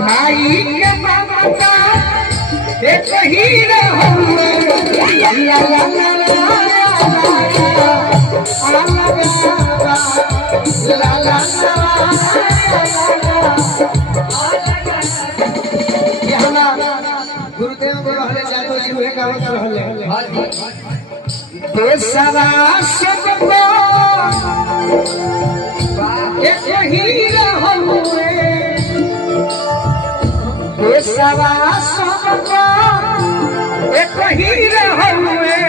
भाई के ममता एक ही रहुए ला ला ला गुरुदेव को रहले जातो जी हुए का रहले देशवा सबको एक ही रहुए देशवा सबको एक ही रहुए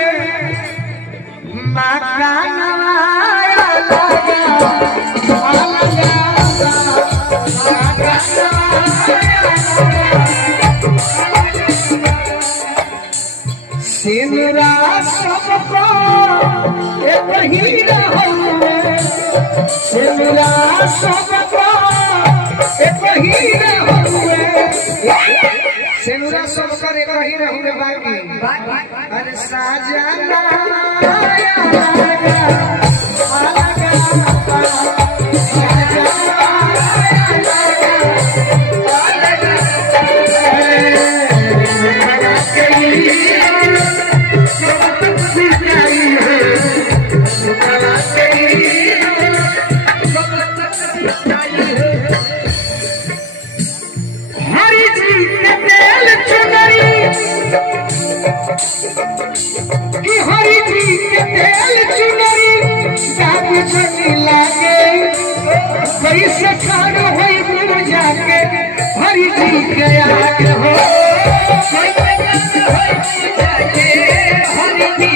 सिमरा सबको एक ही रहुए सिमरा सबको एक ही रहुए सिमरा सबको एक ही रहुए बाकी अरे साजना हरि जी के तेल चुनरी जाग छनी लागे कैसे खान होई मुझ जाके हरि जी के आगे हो हरि जी